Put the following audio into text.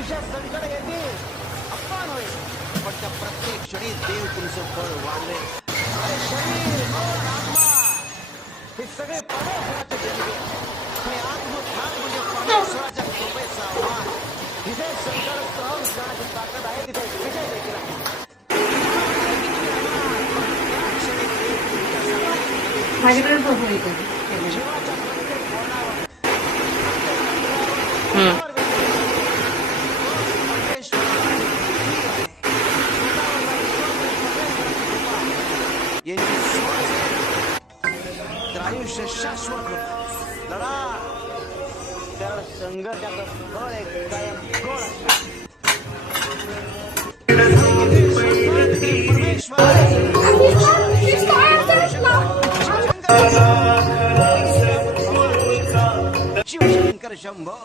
आयुष्यात संकट येतील अपमान होईल, पण त्या प्रत्येक क्षणी देव तुमचं फळ वाढले. अरे शरीर मन आत्मा हे सगळे परमेश्वराचे देणगे आणि आत्मभाग म्हणजे परमेश्वराच्या कृपेचा आव्हान. जिथे संकट सहन करण्याची ताकद आहे तिथे विजय देखील आहे. माझ्याकडे बघू येतो जीवनाच्या प्रत्येक कोणावर तर आयुष्य शाश्वत होतं. लढा तर संघर्षाचं फळ एक कायम गोड असतं. शिवशंकर शंभो.